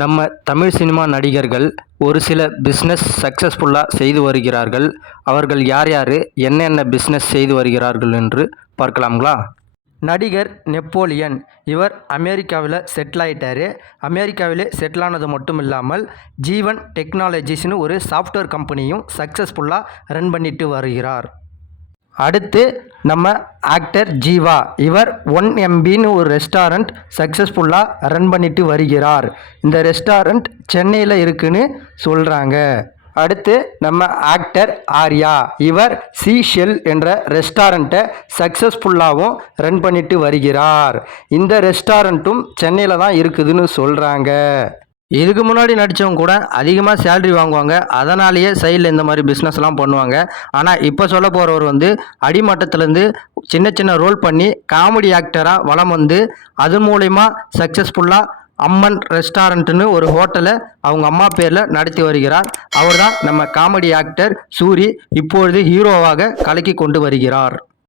நம்ம தமிழ் சினிமா நடிகர்கள் ஒரு சில பிஸ்னஸ் சக்ஸஸ்ஃபுல்லாக செய்து வருகிறார்கள். அவர்கள் யார் யார், என்னென்ன பிஸ்னஸ் செய்து வருகிறார்கள் என்று பார்க்கலாங்களா? நடிகர் நெப்போலியன் இவர் அமெரிக்காவில் செட்டில் ஆகிட்டார். அமெரிக்காவிலே செட்டில் ஆனது மட்டும் இல்லாமல் ஜீவன் டெக்னாலஜிஸ்னு ஒரு சாஃப்ட்வேர் கம்பெனியும் சக்ஸஸ்ஃபுல்லாக ரன் பண்ணிட்டு வருகிறார். அடுத்து நம்ம ஆக்டர் ஜீவா, இவர் 1MBன்னு ஒரு ரெஸ்டாரண்ட் சக்ஸஸ்ஃபுல்லாக ரன் பண்ணிட்டு வருகிறார். இந்த ரெஸ்டாரண்ட் சென்னையில் இருக்குன்னு சொல்கிறாங்க. அடுத்து நம்ம ஆக்டர் ஆர்யா, இவர் சீஷெல் என்ற ரெஸ்டாரண்ட்டை சக்ஸஸ்ஃபுல்லாகவும் ரன் பண்ணிட்டு வருகிறார். இந்த ரெஸ்டாரண்ட்டும் சென்னையில் தான் இருக்குதுன்னு சொல்கிறாங்க. இதுக்கு முன்னாடி நடித்தவங்க கூட அதிகமாக சேலரி வாங்குவாங்க, அதனாலேயே சைடில் இந்த மாதிரி பிஸ்னஸ்லாம் பண்ணுவாங்க. ஆனால் இப்போ சொல்ல போகிறவர் அடிமட்டத்துலேருந்து சின்ன சின்ன ரோல் பண்ணி காமெடி ஆக்டராக வலம் வந்து அது மூலயமா சக்ஸஸ்ஃபுல்லாக அம்மன் ரெஸ்டாரண்ட்டுன்னு ஒரு ஹோட்டலை அவங்க அம்மா பேரில் நடத்தி வருகிறார். அவர் தான் நம்ம காமெடி ஆக்டர் சூரி, இப்பொழுது ஹீரோவாக கலக்கி கொண்டு வருகிறார்.